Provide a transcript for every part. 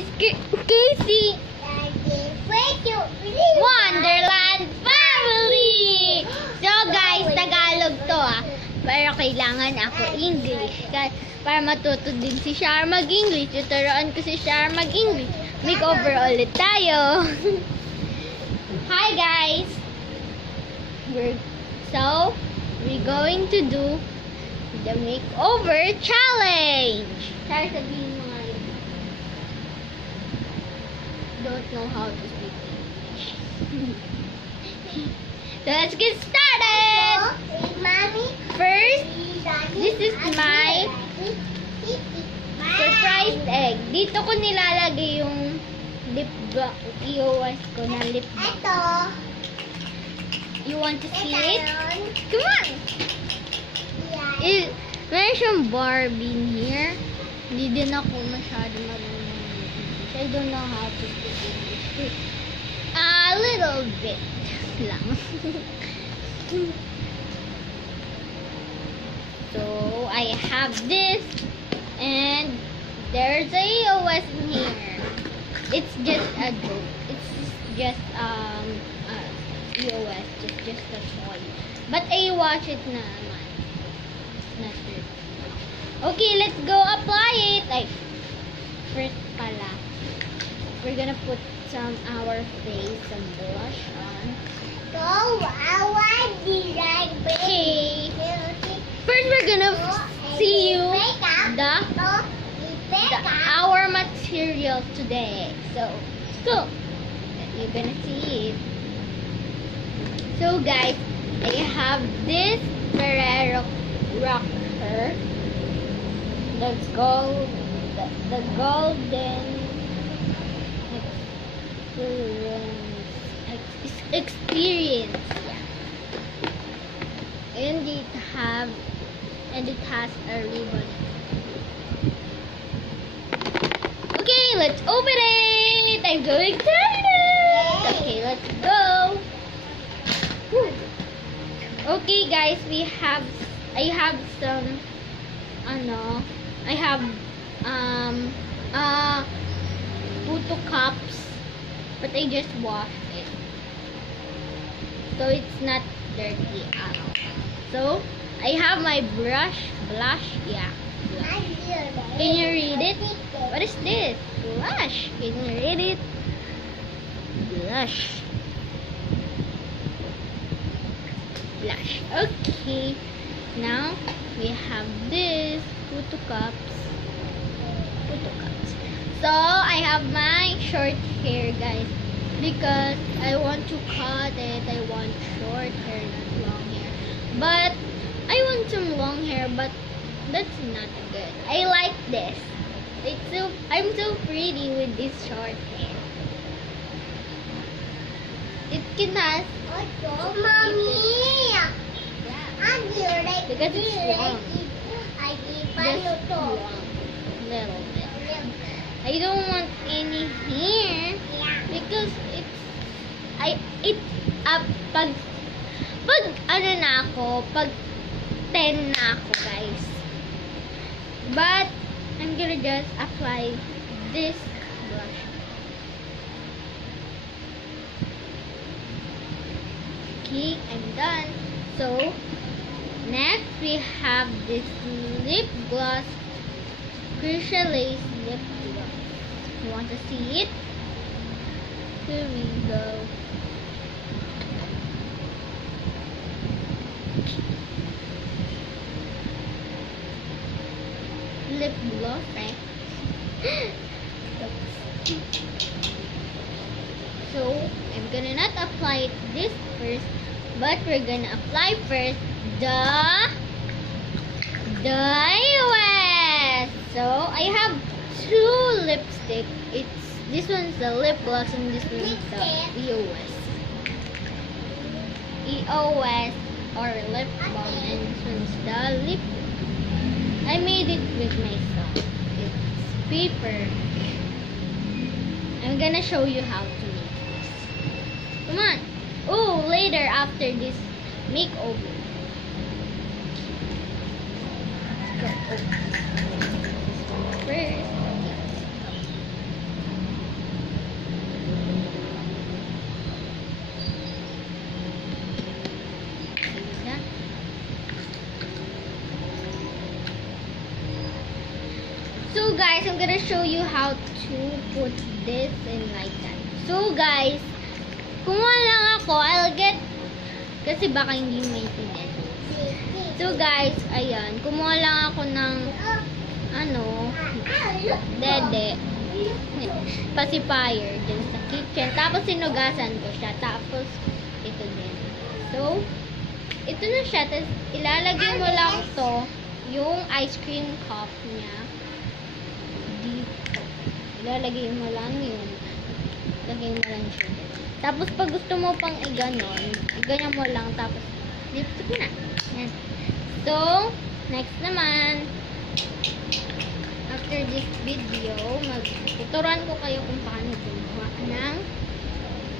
guys, Casey Wonderland Family! So guys, Tagalog to pero kailangan ako English para matuto din si Shar mag-English. Tuturuan ko si Shar mag-English. Makeover ulit tayo. Hi guys! We're going to do the makeover challenge. Shar, sabihin mo nga yun. Don't know how to speak English. So let's get started! First, this is my surprise egg. Dito ko nilalagay yung lip gloss, iwas ko na lip gloss. You want to see it? Come on! Meron siyang Barbie in here. Hindi din ako masyado marunong English. I don't know how to speak English. A little bit lang. So, I have this. And there's a EOS in here. It's just a joke. It's just EOS. Just a toy. But I watch it naman. Not sure. Okay, let's go apply it. First pala, we're gonna put our face, some blush on. Okay. First, we're gonna see you our material today. So, let's go. You're gonna see it. So, guys, I have this Ferrero Rocher. Let's go. The golden experience. Yeah. And it has a ribbon. Okay, let's open it. I'm so excited. Okay, let's go. Woo. Okay, guys, I have some photo cups, but I just washed it, so it's not dirty at all. So I have my blush. Yeah. Can you read it? What is this? Blush. Can you read it? Blush. Okay. Now we have this photo cups. So I have my short hair, guys, because I want to cut it. I want short hair, not long hair. But I want some long hair, but that's not good. I like this. I'm so pretty with this short hair. It can have mommy. Yeah. Because it's long. Just long. Little bit. I don't want any hair because pag 10 na ako, guys. But I'm gonna just apply this blush. Okay, I'm done. So next we have this lip gloss, Chrysalis lip gloss. You want to see it? Here we go. Lip gloss, right? So I'm gonna not apply this first, but we're gonna apply first the EOS. So I have two lipstick. This one's the lip gloss and this one's the EOS. EOS or lip balm, and this one's the lip. I made it with myself. It's paper. I'm gonna show you how to make this. Come on. Oh, later after this makeover. Let's go. First. guys, I'm gonna show you how to put this in like that. So guys, kumuha lang ako. I'll get, kasi baka hindi maintindihan. So guys, ayan, kumuha lang ako ng dede pacifier dyan sa kitchen. Tapos sinugasan ko siya. Tapos ito din. So, ito na siya. Tapos ilalagay mo lang to, yung ice cream cup niya dito. Ilalagay mo lang yun. Lagay mo lang siya dito. Tapos pag gusto mo pang iganon, iganyan mo lang. Tapos dito mo na. Yan. So, next naman, after this video, tuturuan ko kayo kung paano gumawa ng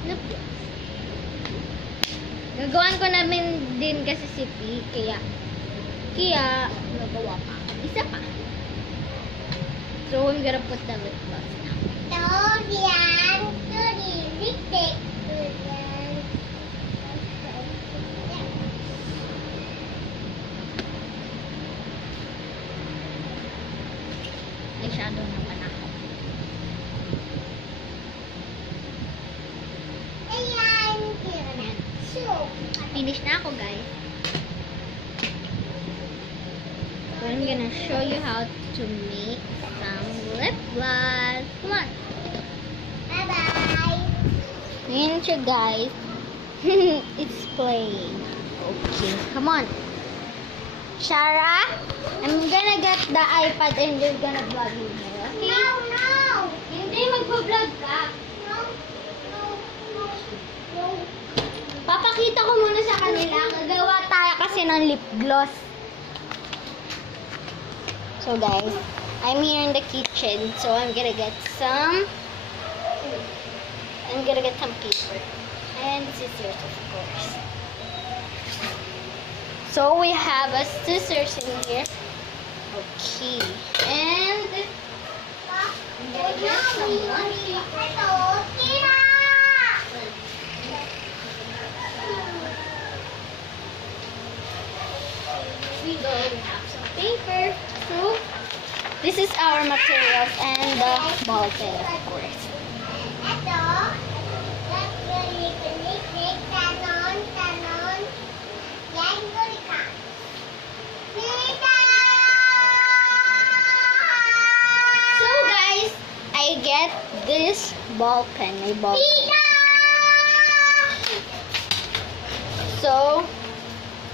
lip gloss. Gagawan ko namin din kasi si P, kaya gagawa pa ako. Isa pa. So, I'm gonna put the lip gloss now. Shadow naman ako. Ayan. Finish na ako, guys. So, I'm gonna show you how to make some lip gloss. Come on. Bye-bye. Ayan siya, guys. It's playing. Okay, come on. Shara, I'm gonna get the iPad and you're gonna vlog me here, okay? No! Hindi, magpa-vlog ka. No. Papakita ko muna sa kanila. Gagawa tayo kasi ng lip gloss. So guys, I'm here in the kitchen. So I'm gonna get some paper. And scissors, of course. So we have a scissors in here. Okay. And I'm gonna get some more paper. We have some paper. So this is our materials and the ball pen, of course. Get this ball pen, a ball pen. So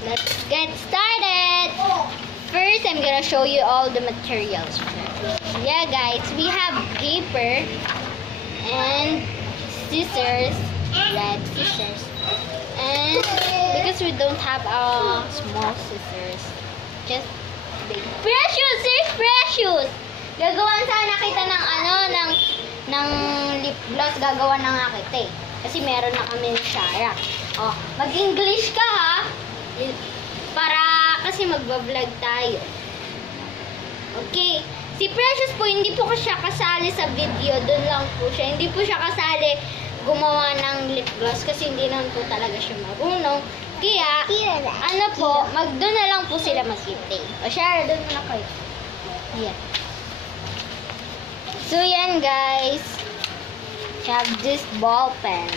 let's get started. First, I'm gonna show you all the materials. Yeah, guys, we have paper and scissors, red scissors, and because we don't have small scissors, just big. Precious, there's Precious. Gagawan sana kita ng lip gloss. Gagawa na nga kita eh. Kasi meron na kami ng Shara. Oh, mag-English ka ha. Para kasi magbablog tayo. Okay. Si Precious po, hindi po siya kasali sa video. Doon lang po siya. Hindi po siya kasali gumawa ng lip gloss kasi hindi naman po talaga siya marunong. Kaya, doon na lang po sila mag-itay. O Shara, doon na kayo. Yeah. So, yan guys. We have this ball pen.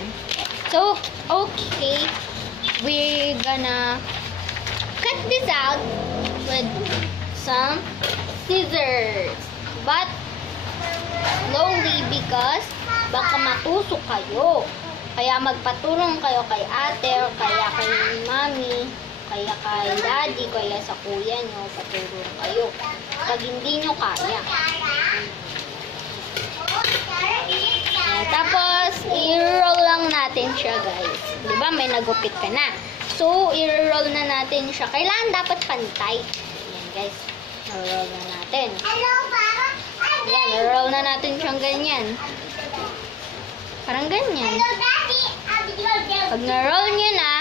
So, okay. We're gonna cut this out with some scissors. But, slowly because baka matusok kayo. Kaya magpatulong kayo kay ate o kaya kay mami, kaya kay daddy, kaya sa kuya nyo, patulong kayo. Pag hindi nyo kaya. Tapos, i-roll lang natin siya, guys. Diba, may nagupit ka na. So, i-roll na natin siya. Kailangan dapat pantay. Ayan, guys. I-roll na natin. Ayan, i-roll na natin siyang ganyan. Parang ganyan. Pag na-roll nyo na,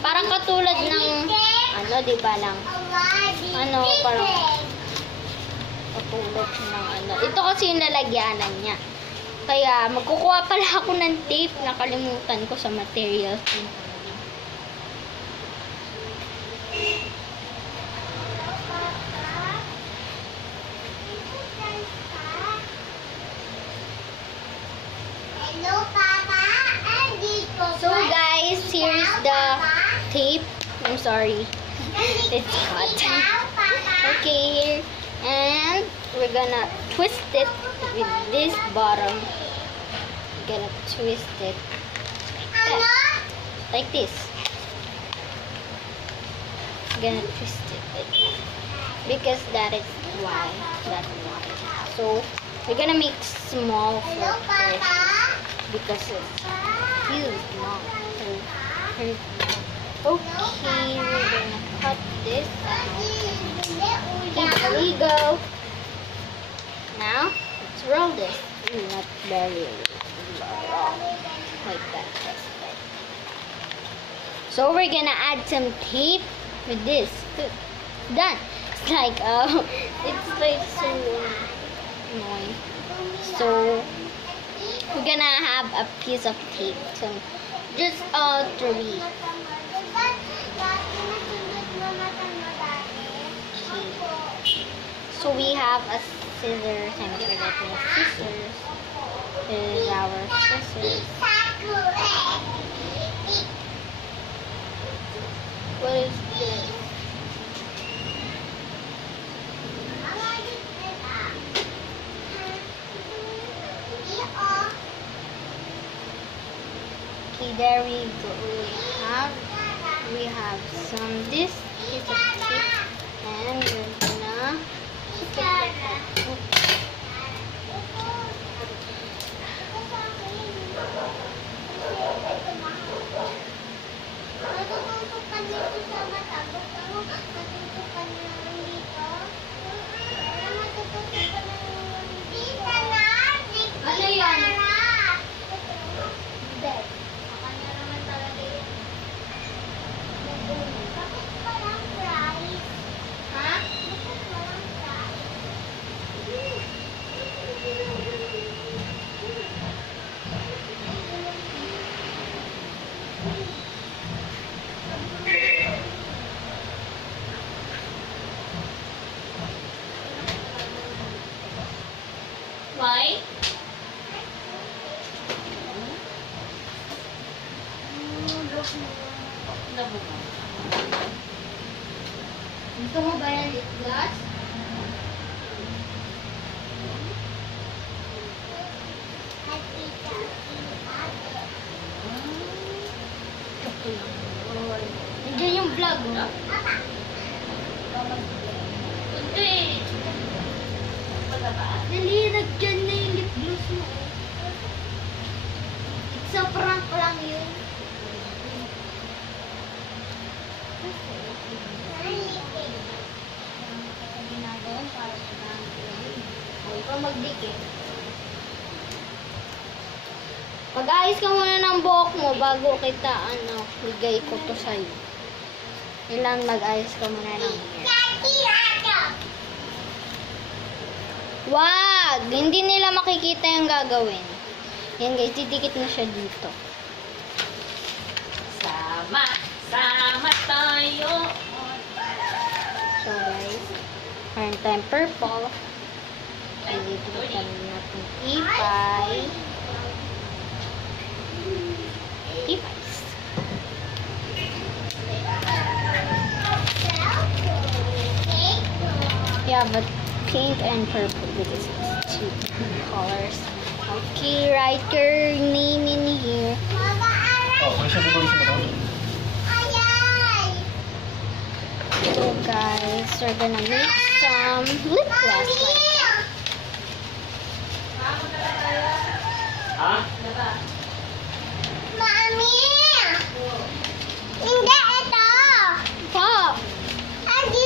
parang katulad ng, diba, lang, parang katulad ng, ito kasi yung lalagyanan niya. Kaya, magkukuha pala ako ng tape. Nakalimutan ko sa materials. Hello, Papa. Andito. So guys, here's the tape. I'm sorry. It's cut. Okay, here. And we're gonna twist it with this bottom. We're gonna twist it like this. We're gonna twist it like that. Because that is why. That's why. So we're gonna make small Hello, for Papa. first because it's huge long. Okay, we're gonna cut this out. Here we go. Now, let's roll this. Not very long. Like that. That's right. So we're gonna add some tape with this. Done. It's like so annoying. So we're gonna have a piece of tape. So just 3. So we have a scissors. I'm gonna get my scissors. This is our scissors. What is this? Okay, there we go. We have some this piece of tape, and we're gonna ano yan? Why? Gusto mo ba yan lip gloss? Nandiyan yung vlog, no? Hindi. Dali, nagdyan na yung lip gloss mo. It's a prank lang yun. Ginagawa para sa ikaw magdikit. Pag-ayos ka muna ng buhok mo bago kita, bigay ko to sa'yo. Kailangan mag-ayos ka muna ng hair. Wag! Hindi nila makikita yung gagawin. Yan guys, didikit na siya dito. Sama tayo. So guys, meron tayong purple. Dito kami natin ipay. Ipays. Yeah, but pink and purple because it's 2 colors. Okay, write your name in here. Mama, Oh, siya gagawin mo doon. Ayay! So guys, we're gonna make some lip gloss like that. Ha? Mami! Hindi ito! Pop! Hindi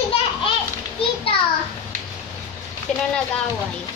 dito! Sino nag-away?